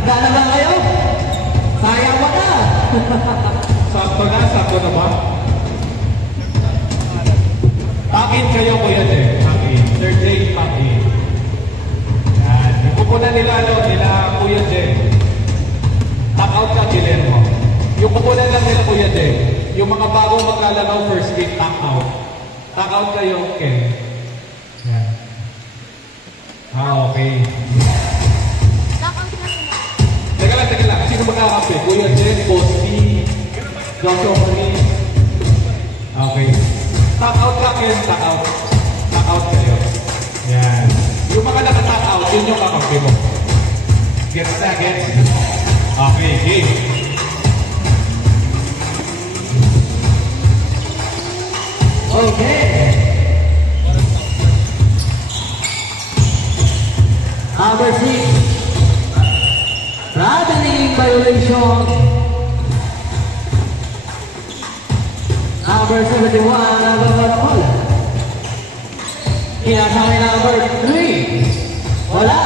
Handa na ba kayo? Sayang mo na! Sakto na ba? Takin kayo, Kuya Jen. Takin. Third day, takin. Yan. Yung kukunan nila, nila Kuya Jen. Tap out ka, Guillermo. Yung kukunan lang nila, Kuya Jen. Yung mga bagong maglalaro first game, tap out. Tap out kayo, Ken. Yan. Okay. Teka lang. Sino magkakape? Kuya Jen, Bosti, Dr. Marie. Okay. Tap out ka, Ken. Tap out. Tap out kayo. Yan. Yung mga naka-tap out, yun yung kakampi mo. Gets na, gets. Okay, game. Okay. Number 6. Traveling violation. Number 71, number 1. Kinasama number 3. Wala.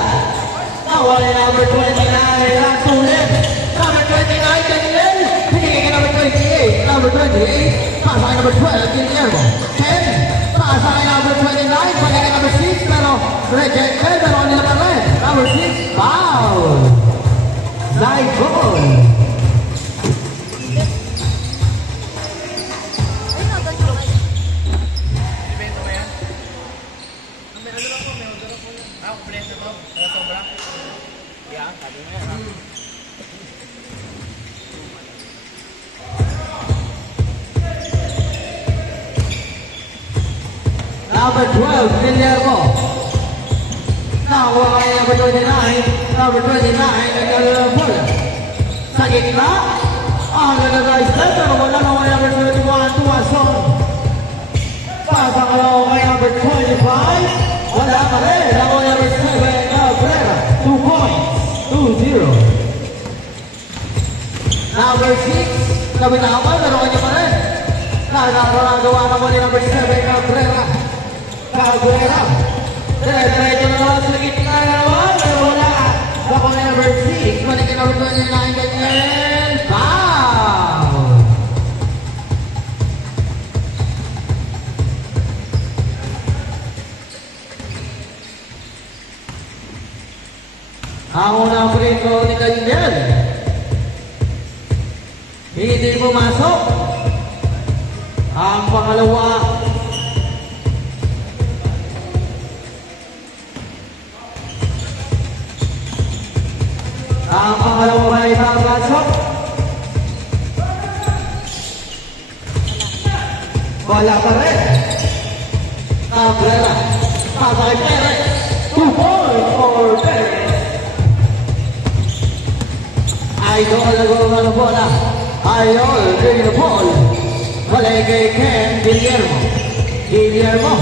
Nawala number 29. Last ulit. Number 29, Daniel. Pinigay number 28. Number 28. Pasakay number 12, Guillermo. 10. Pasakay number 29. Pinigay number 6. Pero rejected. Pero hindi naman rin. Number 6, foul. Side goal. Number 12, Guillermo. Now, number 29, number 29, Guillermo. Sa gitna, ang nag-drive center, wala na kay number 31, Tuason. Pasang alaw kay number 25, wala pa rin. Ako number 7, Cabrera, 2 points, 2-0. Number 6, kabinaman, pero kanya pa rin. Nagawa naman ni number 7, Cabrera. Cabrera. Diretso na naman sa gitna naman, pero wala. Ako number 6, balikin number 29, Daniel. Foul! Ang unang free throw ni Daniel. Hindi pumasok. Ang pangalawa, ay napasok. Wala pa rin. Cabrera. Pasakay Perez. 2 points for Perez. Idol nagawang bola. Idol bring the ball. Walay kay Ken Guillermo.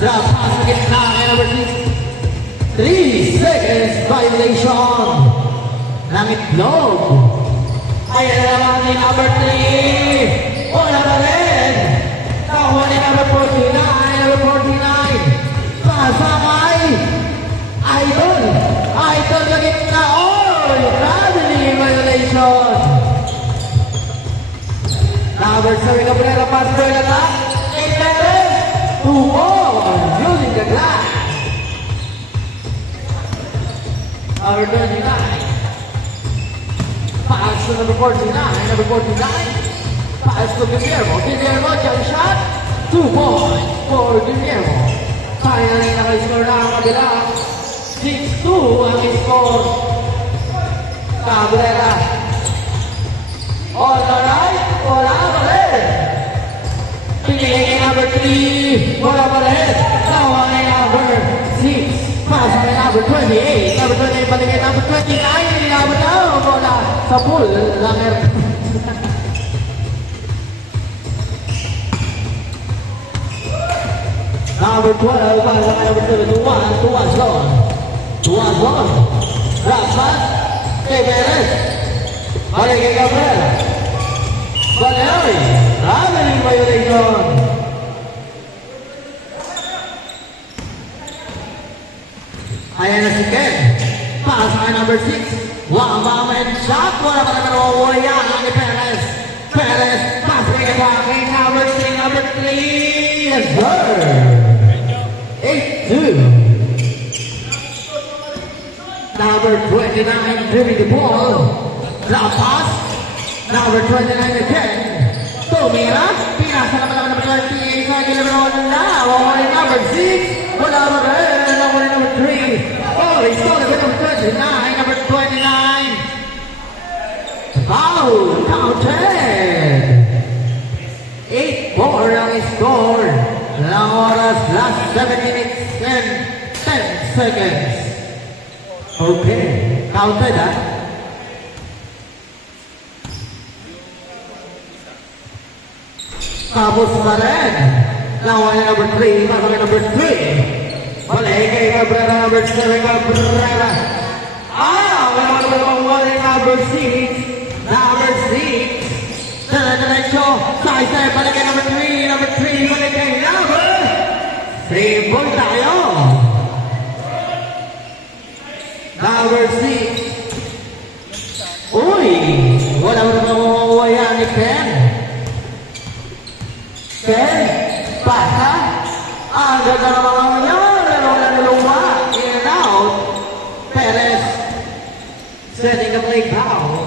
Drop pass sa gitna kay number 6. 3 seconds violation. Langit Globe. Ayan na naman ni number 3. Wala na rin. Nakuha ni number 49. Number 49. Kasamay. Idol na gitna. Traveling violation. Number 7 Cabrera pass for the top. 8 Perez. 2 balls using the glass. Number 29. Pass to number 49. Number 49. Pass to Guillermo. Jump shot. 2 points for Guillermo. Finally, naka-score na ang kabila. 6-2 ang score. Cabrera. On the right. Wala pa rin. Pinigay number 3. Wala pa rin. Nawa kay number 6. Pass kay number 28. Number 28 paligay number 29. Inabot na. Bola sa pool. Langer. Number 12. Pass kay number 21. Tuwazon. Drop pass. Kay Perez. Balik kay Cabrera. Valeri. Traveling violation. Ayan na si Ken. Pass kay number 6. One moment shot. Wala pa naman mawawala ni Perez. Perez, passing attacking number 3. Yes, sir. 8-2. Number 29 dribbling the ball. Drop pass. Number 29 again. Tumira. Pinasa naman naman number 28 sa Gilberto na. Wawala number 6. Wala pa rin. Wawala number 3. Oh, he stole it with number 29. Number 29. Foul. Counted. 8-4 ang score. Lang oras, last 7 minutes and 10 seconds. Okay. Counted, ha? Tapos pa rin. Lawan na number 3. Pasok number 3. Balik kay Cabrera number 7. Cabrera. Wala number 6. Number 6. Diretso. Side. Balik kay number 3. Number 3. Balik kay number. Triple tayo. Number 6. Uy. Wala mawawaya ni Ken. Ken, pasa. Ang ganda ng mga ngayon. Lalo-lalo in and out. Perez. Setting a play foul.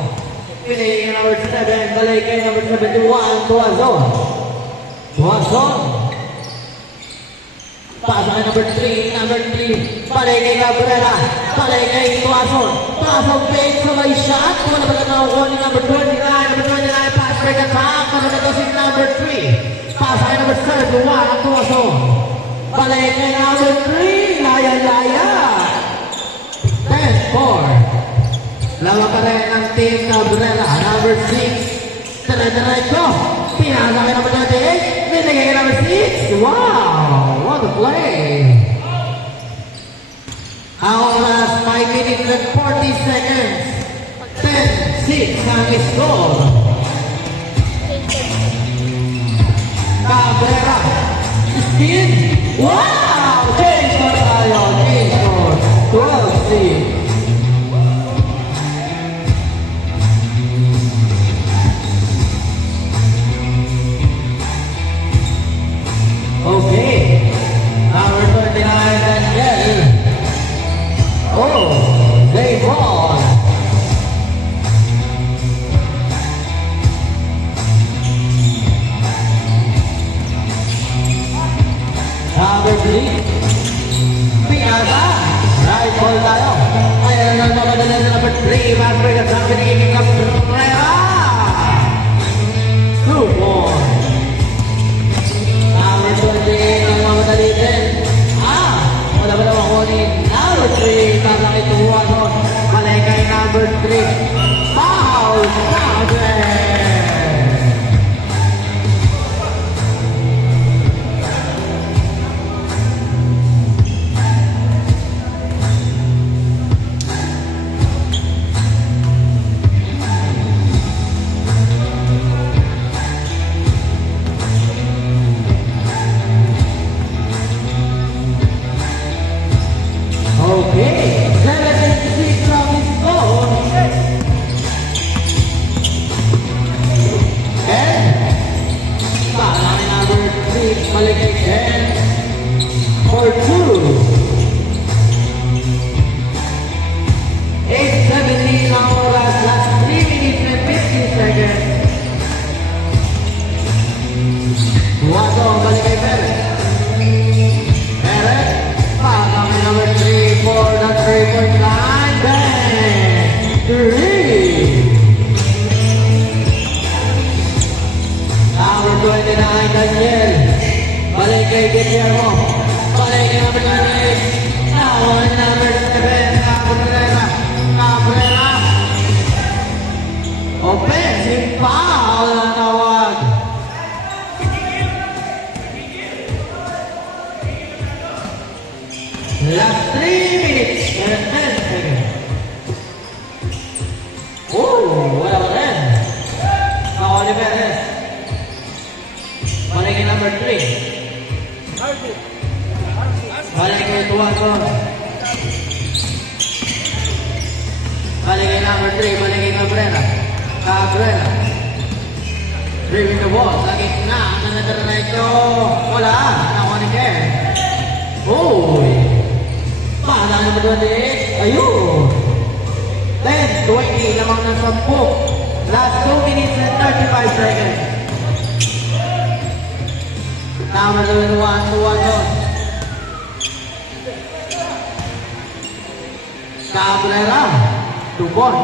Pinay number 7. Balik kay number 71. Tuazon. Pasa kay number 3. Number 3. Balik kay Cabrera. Balik kay Tuazon. Tuazon fake sa may shot. Wala ba na nakuha ni number 29. Number 29. Pass break attack. Para na si number 3. Pasa kay number 71 ang Tuazon. Balik kay number 3. Laya. 10-4. Lawa pa rin ang team Cabrera. Number 6. Diretso. Pinasa kay number 28. Binigay kay number 6. Wow! What a play! Ang oras 5 minutes and 40 seconds. 10-6 ang score. Cabrera. Spin. Wow! Change score tayo. Change score. 12-6. Okay. Number 29 Daniel. Oh, they ball. Number 3. Pinasa. Right ball tayo. Ayan ang mamadala sa number 3. Masbrig at sabi ni King Cabrera. 2 points. Number 28 ang mamadali din. Wala ba naman kunin. Number 3. Tasa kay Tuazon. Balik kay number 3. Foul. Counted. Okay, 7-6 from his goal. And para number 3, balik kay Ken for 2. 8:17 ang oras, last 3 minutes and 50 seconds. Tuwato, balik kay Perez. Perez, para kay number 3 for the 3-point line. Bang! 3! Number 29, Daniel. Balik kay Guillermo. Balik kay number 28. Now on number 7, Cabrera. Offensive foul na nawag. Last 3 minutes and 10 seconds. Wala pa rin. Nakawali Perez. Balik kay number 3. Balik kay Tuazon. Balik kay number 3, balik kay Cabrera. Cabrera. Driving the ball. Sa gitna. Nanadara na ito. Wala. Nakuha ni Kerr. Uy. Paala naman doon din. Ayun. 10-20 lamang ng 10. Last 2 minutes and 35 seconds. Tama doon 1-2-1 doon. Cabrera. 2 point.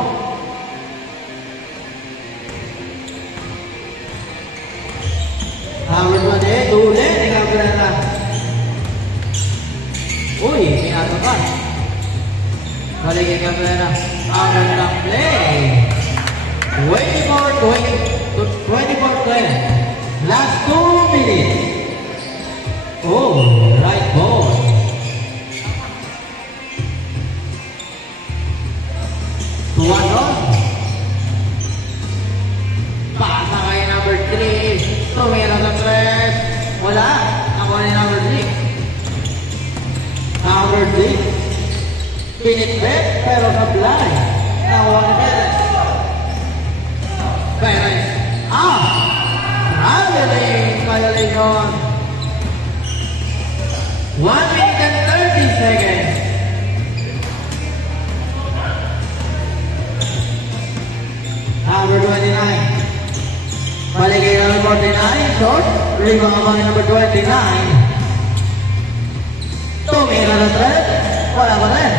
Howard Made, ulit ni Cabrera. Uy, pinatukan. Balik kay Cabrera. Howard ng play. 24 play. Last 2 minutes. Oh, right ball. Tuwan doon. Pasa kay number 3. Tumira sa press. Wala. Nakuha ni number 6. Number 6. Pinitbet pero sa blind. Nakuha ni Perez. Perez. Violation. 1 minute and 30 seconds. Number 29. Balik kay number 49. Short. Rebound naman ni number 29. Tumira na threat. Wala pa rin.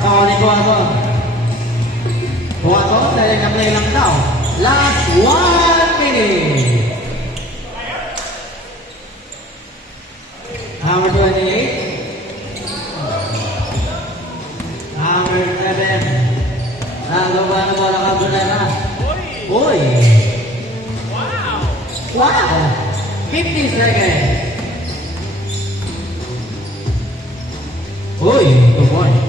Ako ni Kuwato. Kuwato, dahil na-play lang daw. Last 1 minute. Number 28. Number 7. Nagawa na bola Cabrera. Uy! Wow! 50 seconds. Uy! 2 points.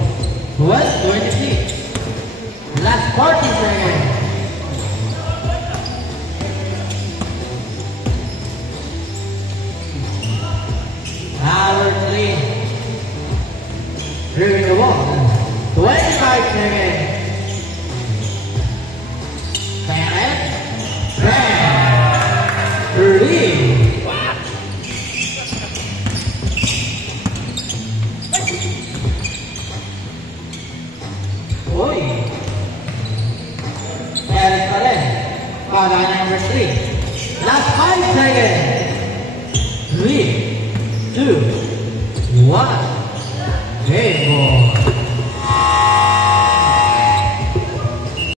12-26. Last 40 seconds. Number 3. Dribbling the ball. 25 seconds. Perez. Three. Uy. Perez pa rin. Para number 3. Last 5 seconds. 3, 2, 1. Game ball.